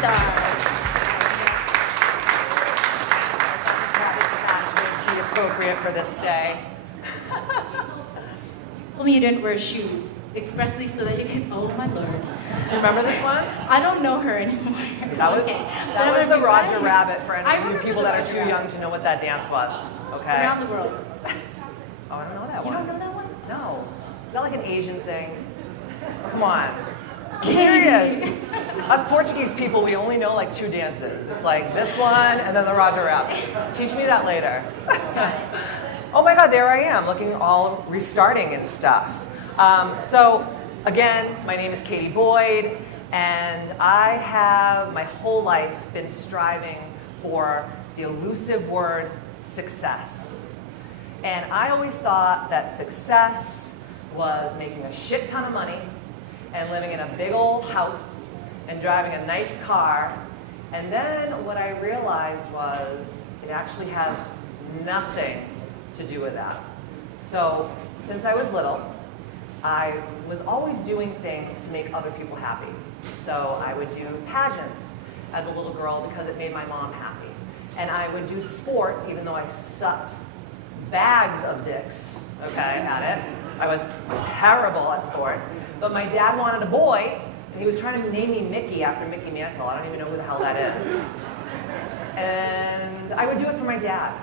stars. Cabbage Patch would be appropriate for this day. You told me you didn't wear shoes expressly so that you could. Oh my lord! Do you remember this one? I don't know her anymore. That was, okay. that was the Roger Rabbit for I any of you remember people the that are Roger too young to know what that dance was. Okay. Around the world. Oh, I don't know that You one. don't know that one? No. Is that like an Asian thing? Come on. Katie. Serious. Us Portuguese people, we only know like 2 dances. It's like this one and then the Roger Rabbit. Teach me that later. Oh my God, there I am, looking all restarting and stuff. So again, my name is Katie Boyd, and I have my whole life been striving for the elusive word success. And I always thought that success was making a shit ton of money and living in a big old house and driving a nice car. And then what I realized was it actually has nothing to do with that. So since I was little, I was always doing things to make other people happy. So I would do pageants as a little girl because it made my mom happy. And I would do sports even though I sucked bags of dicks, okay, at it. I was terrible at sports. But my dad wanted a boy, and he was trying to name me Mickey after Mickey Mantle. I don't even know who the hell that is. And I would do it for my dad.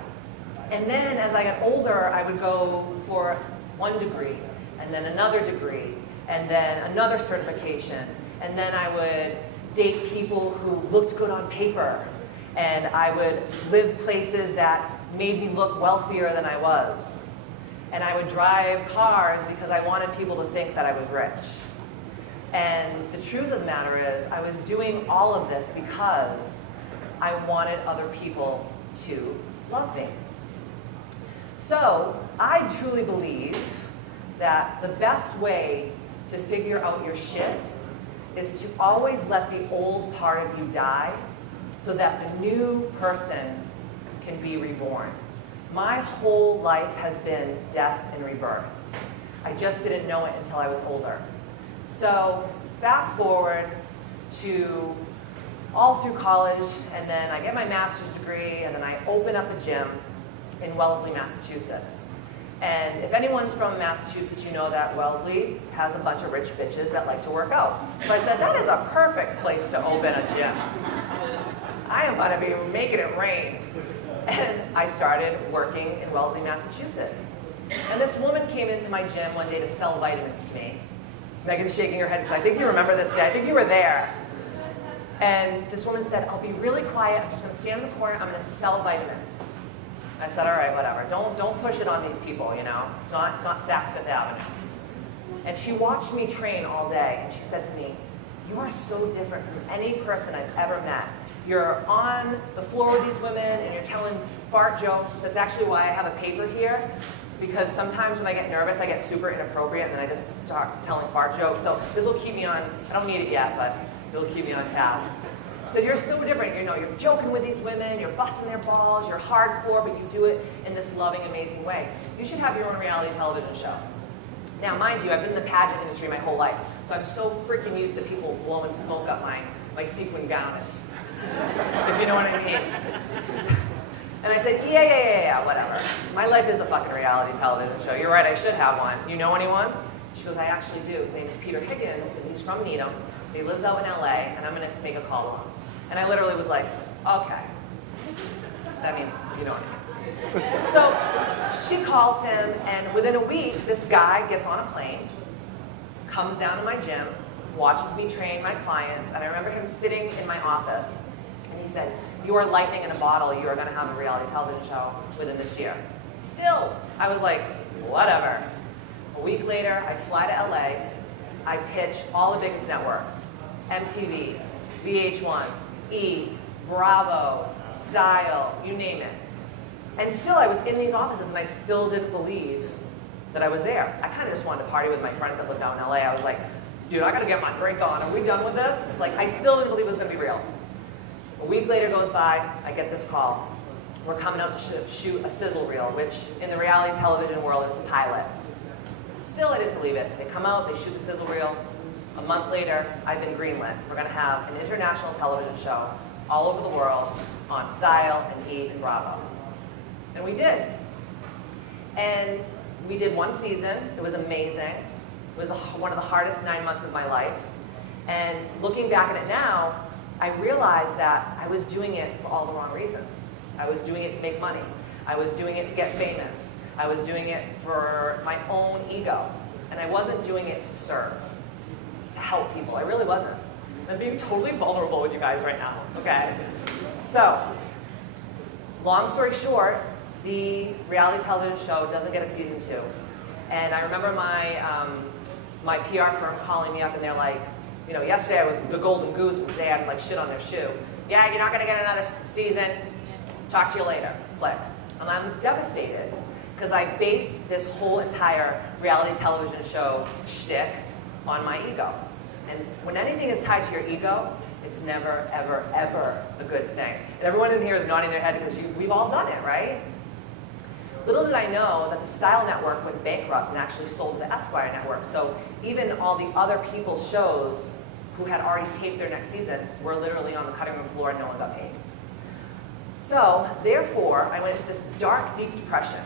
And then as I got older, I would go for 1 degree, and then another degree, and then another certification. And then I would date people who looked good on paper. And I would live places that made me look wealthier than I was. And I would drive cars because I wanted people to think that I was rich. And the truth of the matter is, I was doing all of this because I wanted other people to love me. So I truly believe that the best way to figure out your shit is to always let the old part of you die so that the new person can be reborn. My whole life has been death and rebirth. I just didn't know it until I was older. So fast forward to all through college, and then I get my master's degree, and then I open up a gym in Wellesley, Massachusetts. And if anyone's from Massachusetts, you know that Wellesley has a bunch of rich bitches that like to work out. So I said, that is a perfect place to open a gym. I am gonna be making it rain. And I started working in Wellesley, Massachusetts. And this woman came into my gym one day to sell vitamins to me. Megan's shaking her head because I think you remember this day. I think you were there. And this woman said, I'll be really quiet. I'm just going to stand in the corner. I'm going to sell vitamins. I said, all right, whatever. Don't push it on these people, you know. It's not Saks Fifth Avenue. And she watched me train all day. And she said to me, you are so different from any person I've ever met. You're on the floor with these women and you're telling fart jokes. That's actually why I have a paper here, because sometimes when I get nervous, I get super inappropriate and then I just start telling fart jokes. So this will keep me on, I don't need it yet, but it'll keep me on task. So you're so different, you know, you're joking with these women, you're busting their balls, you're hardcore, but you do it in this loving, amazing way. You should have your own reality television show. Now, mind you, I've been in the pageant industry my whole life, so I'm so freaking used to people blowing smoke up my sequin gown, if you know what I mean. And I said, yeah, whatever. My life is a fucking reality television show. You're right, I should have one. You know anyone? She goes, I actually do. His name is Peter Higgins, and he's from Needham. He lives out in LA, and I'm gonna make a call to him. And I literally was like, okay. That means, you know what I mean. So she calls him, and within a week, this guy gets on a plane, comes down to my gym, watches me train my clients, and I remember him sitting in my office, and he said, you are lightning in a bottle, you are gonna have a reality television show within this year. Still, I was like, whatever. A week later, I fly to LA, I pitch all the biggest networks, MTV, VH1, E, Bravo, Style, you name it. And still, I was in these offices, and I still didn't believe that I was there. I kind of just wanted to party with my friends that lived out in LA. I was like, dude, I gotta get my drink on. Are we done with this? Like, I still didn't believe it was gonna be real. A week later goes by, I get this call. We're coming out to shoot a sizzle reel, which in the reality television world is a pilot. Still, I didn't believe it. They come out, they shoot the sizzle reel. A month later, I've been greenlit. We're going to have an international television show all over the world on Style and Eat and Bravo. And we did. And we did one season. It was amazing. It was one of the hardest 9 months of my life. And looking back at it now, I realized that I was doing it for all the wrong reasons. I was doing it to make money. I was doing it to get famous. I was doing it for my own ego. And I wasn't doing it to serve, to help people. I really wasn't. I'm being totally vulnerable with you guys right now, okay? So, long story short, the reality television show doesn't get a season 2. And I remember my PR firm calling me up and they're like, you know, yesterday I was the golden goose and today I'm like shit on their shoe. Yeah, you're not gonna get another season. Talk to you later. Click. And I'm devastated because I based this whole entire reality television show shtick on my ego. And when anything is tied to your ego, it's never, ever, ever a good thing. And everyone in here is nodding their head because we've all done it, right? Little did I know that the Style Network went bankrupt and actually sold the Esquire Network. So even all the other people's shows who had already taped their next season were literally on the cutting room floor and no one got paid. So therefore, I went into this dark, deep depression.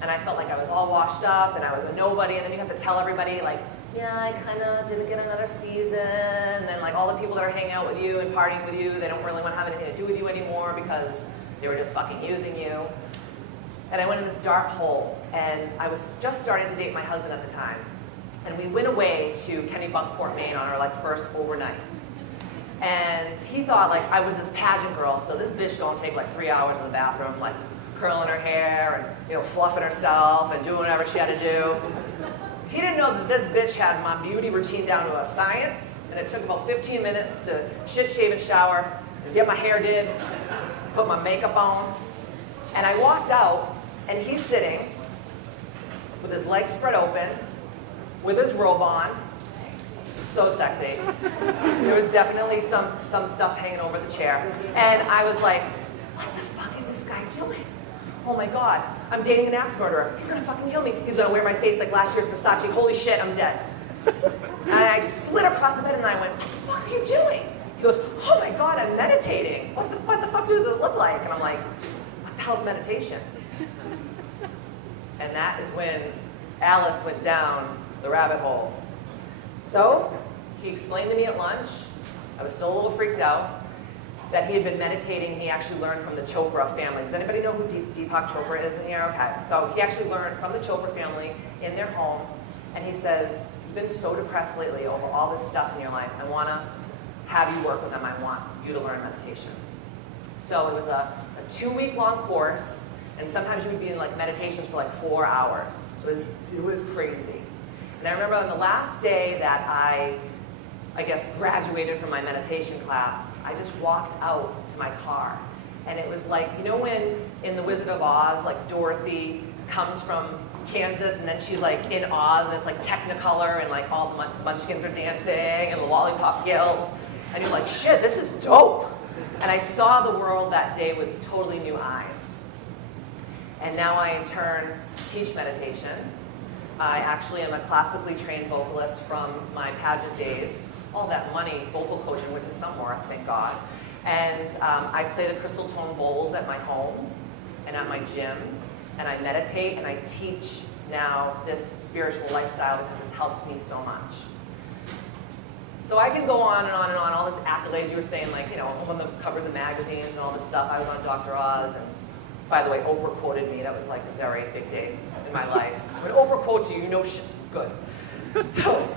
And I felt like I was all washed up and I was a nobody. And then you have to tell everybody, like, yeah, I kind of didn't get another season. And then like all the people that are hanging out with you and partying with you, they don't really want to have anything to do with you anymore because they were just fucking using you. And I went in this dark hole, and I was just starting to date my husband at the time. And we went away to Kennebunkport, Maine on our like first overnight. And he thought like I was this pageant girl, so this bitch gonna take like 3 hours in the bathroom, like curling her hair and, you know, fluffing herself and doing whatever she had to do. He didn't know that this bitch had my beauty routine down to a science, and it took about 15 minutes to shit, shave, and shower, and get my hair did, put my makeup on. And I walked out, and he's sitting with his legs spread open, with his robe on. So sexy. There was definitely some stuff hanging over the chair. And I was like, what the fuck is this guy doing? Oh my God, I'm dating an axe murderer. He's gonna fucking kill me. He's gonna wear my face like last year's Versace. Holy shit, I'm dead. And I slid across the bed and I went, what the fuck are you doing? He goes, oh my God, I'm meditating. What the fuck does it look like? And I'm like, what the hell's meditation? And that is when Alice went down the rabbit hole. So he explained to me at lunch, I was still a little freaked out, that he had been meditating and he actually learned from the Chopra family. Does anybody know who Deepak Chopra is in here? Okay, so he actually learned from the Chopra family in their home, and he says, you've been so depressed lately over all this stuff in your life. I want to have you work with them. I want you to learn meditation. So it was a 2-week-long course, and sometimes you would be in like meditations for like 4 hours. It was crazy. And I remember on the last day that I guess, graduated from my meditation class, I just walked out to my car. And it was like, you know when in The Wizard of Oz, like Dorothy comes from Kansas and then she's like in Oz and it's like Technicolor and like all the munchkins are dancing and the Lollipop Guild. And you're like, shit, this is dope. And I saw the world that day with totally new eyes. And now I in turn teach meditation. I actually am a classically trained vocalist from my pageant days. All that money, vocal coaching, which is some more, thank God. And I play the crystal tone bowls at my home and at my gym. And I meditate and I teach now this spiritual lifestyle because it's helped me so much. So I can go on and on and on, all this accolades you were saying, like, you know, on the covers of magazines and all this stuff. I was on Dr. Oz, and by the way, Oprah quoted me. That was like a very big day in my life. When Oprah quotes you, you know shit's good. So,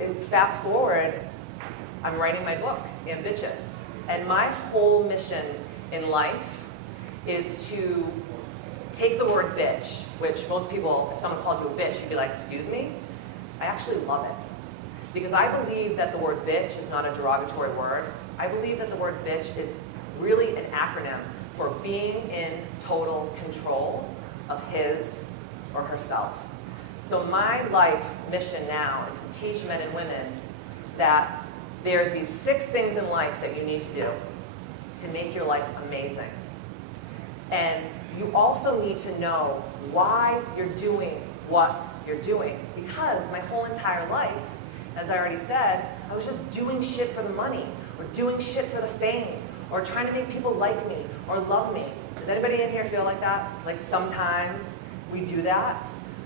and fast forward, I'm writing my book, Ambitious. And my whole mission in life is to take the word bitch, which most people, if someone called you a bitch, you'd be like, excuse me? I actually love it. Because I believe that the word bitch is not a derogatory word. I believe that the word bitch is really an acronym for being in total control of his or herself. So my life mission now is to teach men and women that there's these 6 things in life that you need to do to make your life amazing. And you also need to know why you're doing what you're doing. Because my whole entire life, as I already said, I was just doing shit for the money, or doing shit for the fame, or trying to make people like me, or love me. Does anybody in here feel like that? Like sometimes we do that,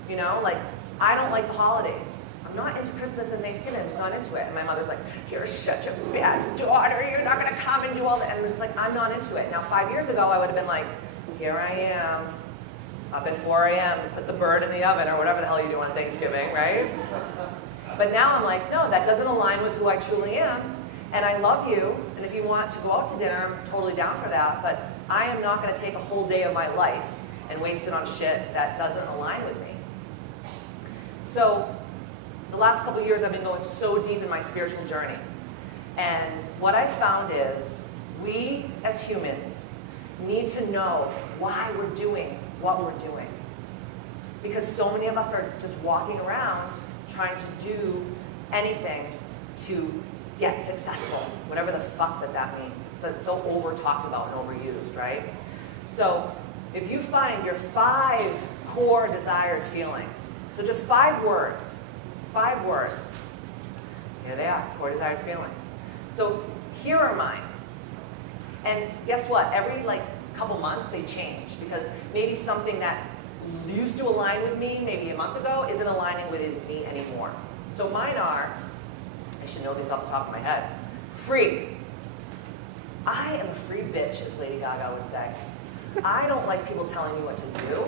you know? Like, I don't like the holidays. I'm not into Christmas and Thanksgiving, I'm just not into it. And my mother's like, you're such a bad daughter, you're not gonna come and do all that. And I'm just like, I'm not into it. Now 5 years ago, I would have been like, here I am, up at 4 a.m. to put the bird in the oven, or whatever the hell you do on Thanksgiving, right? But now I'm like, no, that doesn't align with who I truly am, and I love you, and if you want to go out to dinner, I'm totally down for that, but I am not gonna take a whole day of my life and waste it on shit that doesn't align with me. So, the last couple of years I've been going so deep in my spiritual journey, and what I found is, we as humans need to know why we're doing what we're doing. Because so many of us are just walking around trying to do anything to get successful, whatever the fuck that means. It's so over talked about and overused, right? So if you find your 5 core desired feelings, so just 5 words, here they are, core desired feelings. So here are mine. And guess what? Every couple months they change, because maybe something that used to align with me maybe a month ago isn't aligning with me anymore. So mine are, I should know these off the top of my head, free. I am a free bitch, as Lady Gaga would say. I don't like people telling me what to do.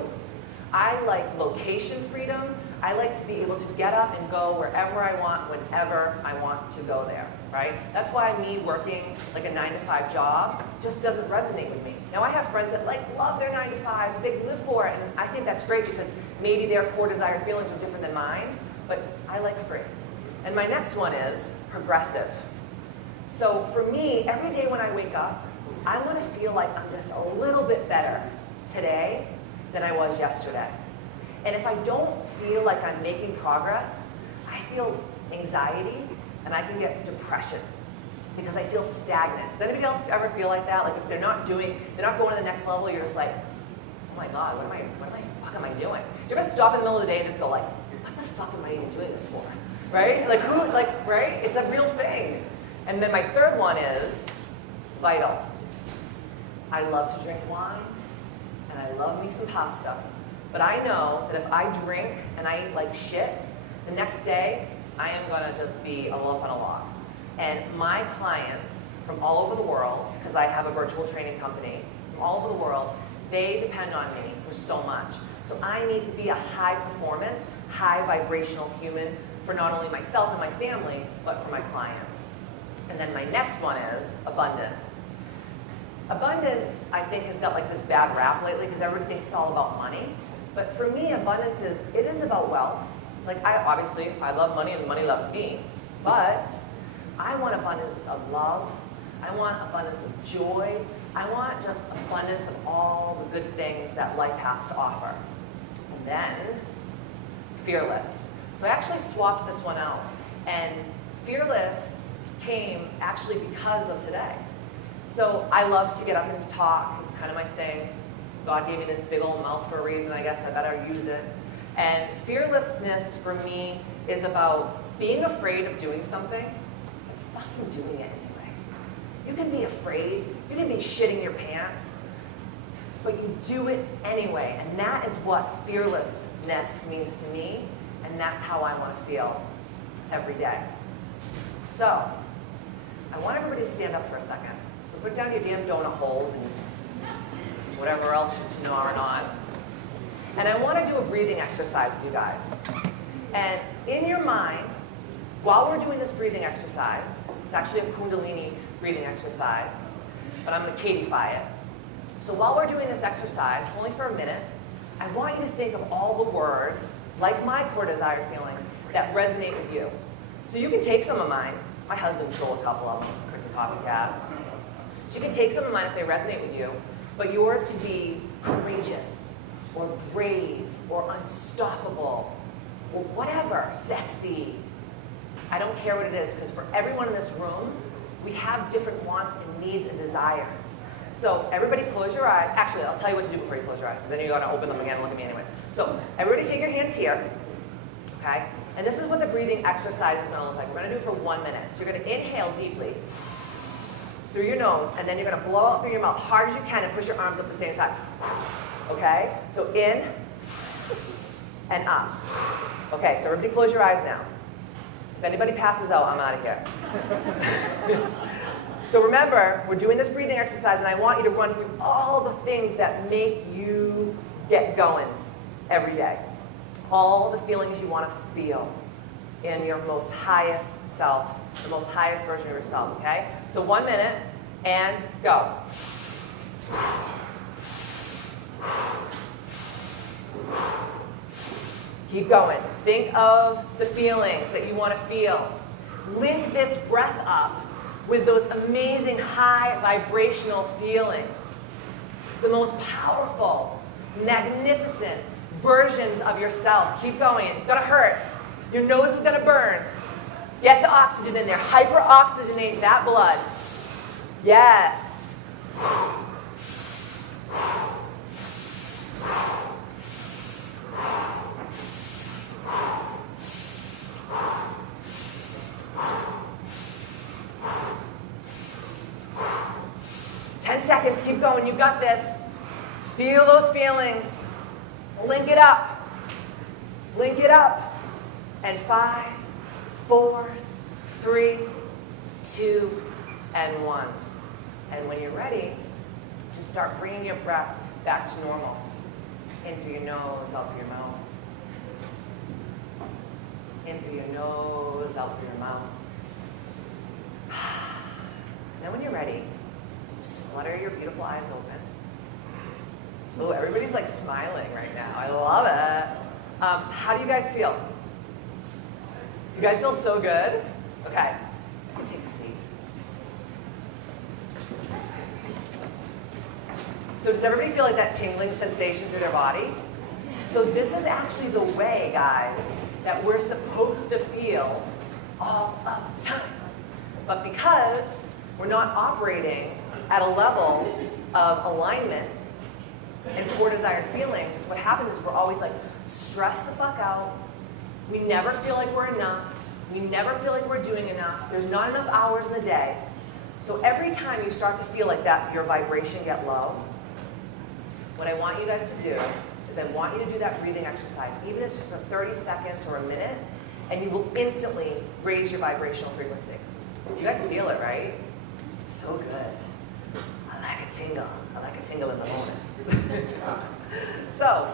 I like location freedom. I like to be able to get up and go wherever I want, whenever I want to go there, right? That's why me working like a 9-to-5 job just doesn't resonate with me. Now I have friends that love their 9-to-5s, they live for it, and I think that's great because maybe their core desired feelings are different than mine, but I like free. And my next one is progressive. So for me, every day when I wake up, I want to feel like I'm just a little bit better today than I was yesterday. And if I don't feel like I'm making progress, I feel anxiety and I can get depression because I feel stagnant. Does anybody else ever feel like that? Like if they're not going to the next level, you're just like, oh my God, what the fuck am I doing? Do you ever stop in the middle of the day and just go like, what the fuck am I even doing this for? Right? Right? It's a real thing. And then my third one is vital. I love to drink wine and I love me some pasta. But I know that if I drink and I eat like shit, the next day I am gonna just be a lump on a log. And my clients from all over the world, because I have a virtual training company, from all over the world, they depend on me for so much. So I need to be a high performance, high vibrational human for not only myself and my family, but for my clients. And then my next one is abundant. Abundance, I think, has got like this bad rap lately because everybody thinks it's all about money. But for me, abundance is about wealth. Like I love money and money loves me. But I want abundance of love. I want abundance of joy. I want just abundance of all the good things that life has to offer. And then, fearless. So I actually swapped this one out. And fearless came actually because of today. So I love to get up and talk. It's kind of my thing. God gave me this big old mouth for a reason, I guess I better use it. And fearlessness for me is about being afraid of doing something and fucking doing it anyway. You can be afraid, you can be shitting your pants, but you do it anyway. And that is what fearlessness means to me, and that's how I want to feel every day. So, I want everybody to stand up for a second. So put down your damn donut holes and whatever else you know are not. And I want to do a breathing exercise with you guys. And in your mind, while we're doing this breathing exercise, it's actually a Kundalini breathing exercise, but I'm going to Katieify it. So while we're doing this exercise, only for a minute, I want you to think of all the words, like my core desired feelings, that resonate with you. So you can take some of mine. My husband stole a couple of them, cricket copycat. So you can take some of mine if they resonate with you, but yours could be courageous, or brave, or unstoppable, or whatever, sexy. I don't care what it is, because for everyone in this room, we have different wants and needs and desires. So everybody close your eyes. Actually, I'll tell you what to do before you close your eyes, because then you're going to open them again and look at me anyways. So everybody take your hands here, okay? And this is what the breathing exercise is going to look like. We're going to do it for 1 minute. So you're going to inhale deeply through your nose, and then you're going to blow out through your mouth hard as you can and push your arms up at the same time. Okay? So in and up. Okay, so everybody close your eyes now. If anybody passes out, I'm out of here. So remember, we're doing this breathing exercise, and I want you to run through all the things that make you get going every day. All the feelings you want to feel in your most highest self, the most highest version of yourself, okay? So 1 minute, and go. Keep going. Think of the feelings that you want to feel. Link this breath up with those amazing high vibrational feelings. The most powerful, magnificent versions of yourself. Keep going. It's going to hurt. Your nose is going to burn. Get the oxygen in there. Hyper-oxygenate that blood. Yes. 10 seconds. Keep going. You got this. Feel those feelings. Link it up. Link it up. And 5, 4, 3, 2, and 1. And when you're ready, just start bringing your breath back to normal. In through your nose, out through your mouth. In through your nose, out through your mouth. Then when you're ready, just flutter your beautiful eyes open. Oh, everybody's like smiling right now. I love it. How do you guys feel? You guys feel so good? Okay, take a seat. So does everybody feel like that tingling sensation through their body? So this is actually the way, guys, that we're supposed to feel all of the time. But because we're not operating at a level of alignment and core desired feelings, what happens is we're always like stressed the fuck out. We never feel like we're enough. We never feel like we're doing enough. There's not enough hours in the day. So every time you start to feel like that, your vibration get low, what I want you guys to do is I want you to do that breathing exercise, even if it's for 30 seconds or a minute, and you will instantly raise your vibrational frequency. You guys feel it, right? So good. I like a tingle. I like a tingle in the morning. So,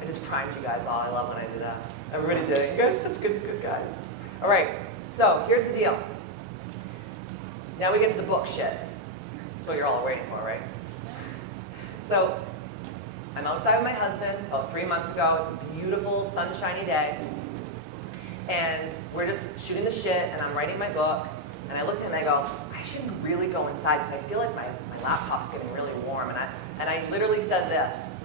I just primed you guys all. I love when I do that. Everybody's doing it. You guys are such good guys. All right, so here's the deal. Now we get to the book shit. That's what you're all waiting for, right? So, I'm outside with my husband about 3 months ago. It's a beautiful, sunshiny day. And we're just shooting the shit, and I'm writing my book. And I looked at him and I go, I should really go inside because I feel like my laptop's getting really warm. And I literally said this.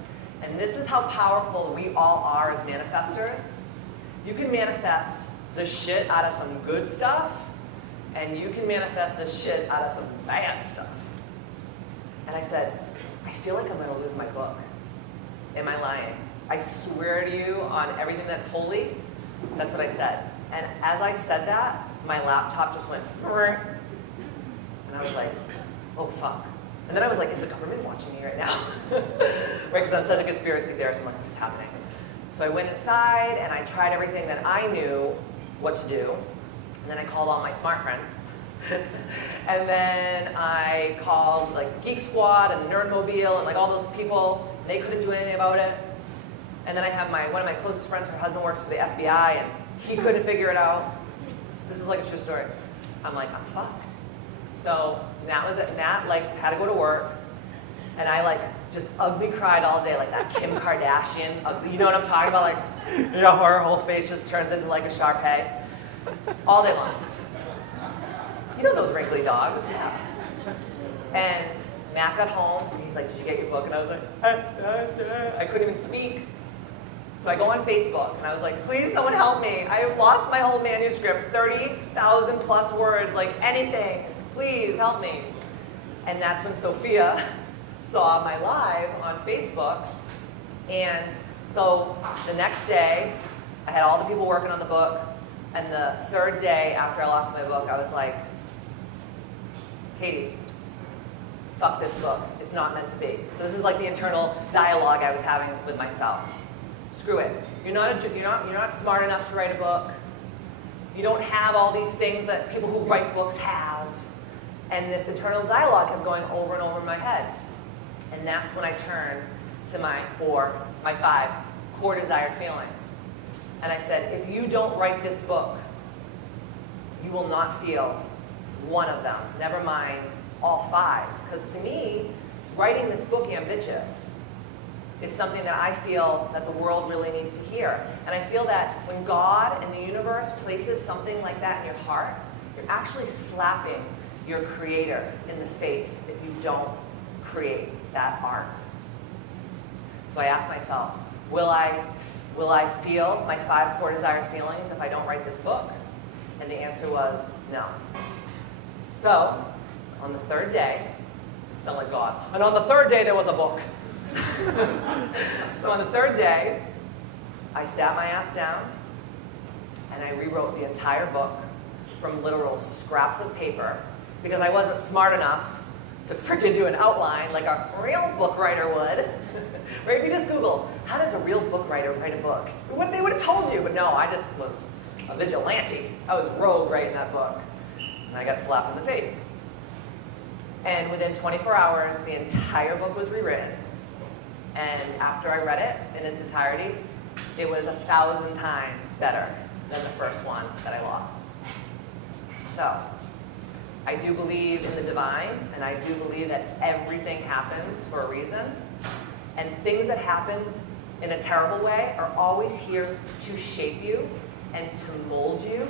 And this is how powerful we all are as manifestors. You can manifest the shit out of some good stuff, and you can manifest the shit out of some bad stuff. And I said, I feel like I'm going to lose my book. Am I lying? I swear to you on everything that's holy, that's what I said. And as I said that, my laptop just went, and I was like, oh fuck. And then I was like, is the government watching me right now? Right, because I'm such a conspiracy theorist, I'm like, what's happening? So I went inside and I tried everything that I knew what to do. And then I called all my smart friends. And then I called like the Geek Squad and the Nerdmobile and like all those people. And they couldn't do anything about it. And then I have one of my closest friends, her husband works for the FBI, and he couldn't figure it out. This is like a true story. I'm like, I'm fucked. So Nat like had to go to work, and I like just ugly cried all day like that Kim Kardashian ugly, you know what I'm talking about? Like, you know, her whole face just turns into like a Shar-Pei all day long. You know those wrinkly dogs? Yeah. And Matt got home, and he's like, did you get your book? And I was like, I couldn't even speak. So I go on Facebook, and I was like, please someone help me. I have lost my whole manuscript, 30,000 plus words, like anything. Please help me. And that's when Sophia saw my live on Facebook. And so the next day, I had all the people working on the book, and the third day after I lost my book, I was like, Katie, fuck this book. It's not meant to be. So this is like the internal dialogue I was having with myself. Screw it. You're not smart enough to write a book. You don't have all these things that people who write books have. And this internal dialogue kept going over and over in my head. And that's when I turned to my 5 core desired feelings. And I said, if you don't write this book, you will not feel one of them, never mind all 5. Because to me, writing this book, Ambitious, is something that I feel that the world really needs to hear. And I feel that when God and the universe places something like that in your heart, you're actually slapping your creator in the face if you don't create that art. So I asked myself, will I feel my 5 core desired feelings if I don't write this book? And the answer was no. So, on the 3rd day, I sound like God, and on the 3rd day there was a book. So on the 3rd day, I sat my ass down and I rewrote the entire book from literal scraps of paper because I wasn't smart enough to freaking do an outline like a real book writer would. Right? If you just Google, how does a real book writer write a book? They would have told you, but no, I just was a vigilante. I was rogue writing that book. And I got slapped in the face. And within 24 hours, the entire book was rewritten. And after I read it in its entirety, it was 1,000 times better than the first one that I lost. So, I do believe in the divine, and I do believe that everything happens for a reason. And things that happen in a terrible way are always here to shape you and to mold you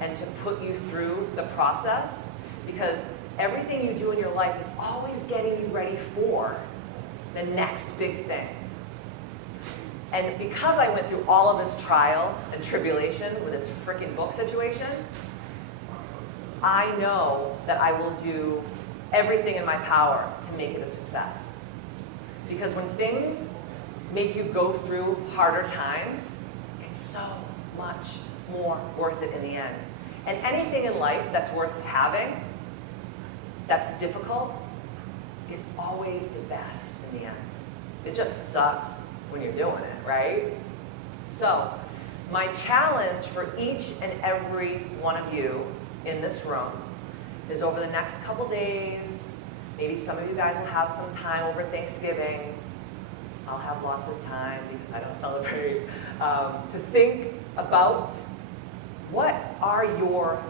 and to put you through the process, because everything you do in your life is always getting you ready for the next big thing. And because I went through all of this trial and tribulation with this freaking book situation, I know that I will do everything in my power to make it a success. Because when things make you go through harder times, it's so much more worth it in the end. And anything in life that's worth having, that's difficult, is always the best in the end. It just sucks when you're doing it, right? So, my challenge for each and every one of you in this room is over the next couple days, maybe some of you guys will have some time over Thanksgiving. I'll have lots of time because I don't celebrate, to think about what are your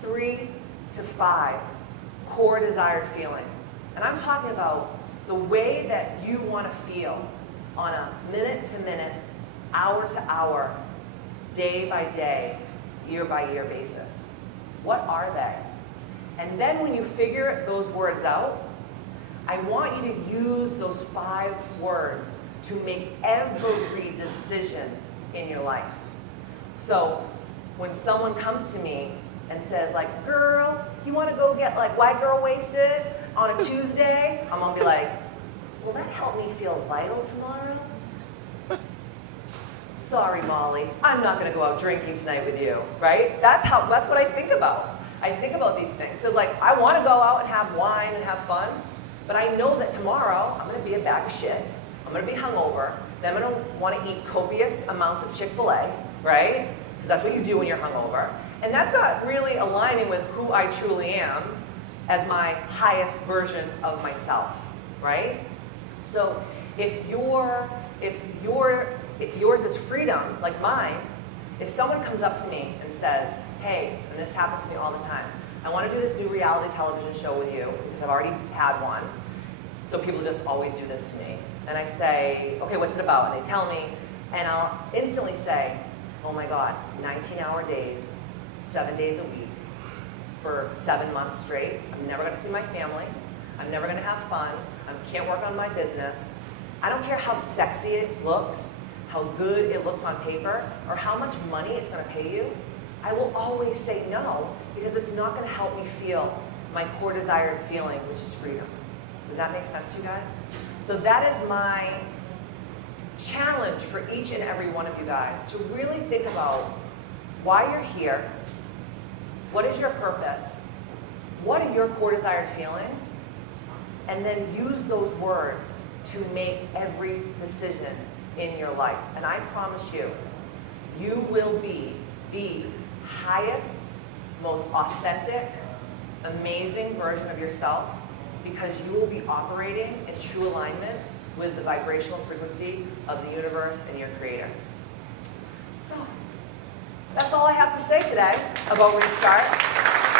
3 to 5 core desired feelings. And I'm talking about the way that you want to feel on a minute-to-minute, hour-to-hour, day-by-day, year-by-year basis. What are they? And then when you figure those words out, I want you to use those 5 words to make every decision in your life. So when someone comes to me and says like, girl, you want to go get like white girl wasted on a Tuesday? I'm going to be like, will that help me feel vital tomorrow? Sorry, Molly, I'm not going to go out drinking tonight with you, right? That's what I think about. I think about these things because like I want to go out and have wine and have fun, but I know that tomorrow I'm going to be a bag of shit. I'm going to be hungover. Then I'm going to want to eat copious amounts of Chick-fil-A, right? Because that's what you do when you're hungover. And that's not really aligning with who I truly am as my highest version of myself, right? So if yours is freedom, like mine, if someone comes up to me and says, hey, and this happens to me all the time, I want to do this new reality television show with you because I've already had one, so people just always do this to me. And I say, okay, what's it about? And they tell me, and I'll instantly say, oh my God, 19-hour days, 7 days a week, for 7 months straight. I'm never going to see my family. I'm never going to have fun. I can't work on my business. I don't care how sexy it looks, how good it looks on paper, or how much money it's going to pay you. I will always say no, because it's not going to help me feel my core desired feeling, which is freedom. Does that make sense to you guys? So that is my challenge for each and every one of you guys to really think about why you're here, what is your purpose, what are your core desired feelings, and then use those words to make every decision in your life. And I promise you, you will be the highest, most authentic, amazing version of yourself because you will be operating in true alignment with the vibrational frequency of the universe and your creator. So, that's all I have to say today about Restart.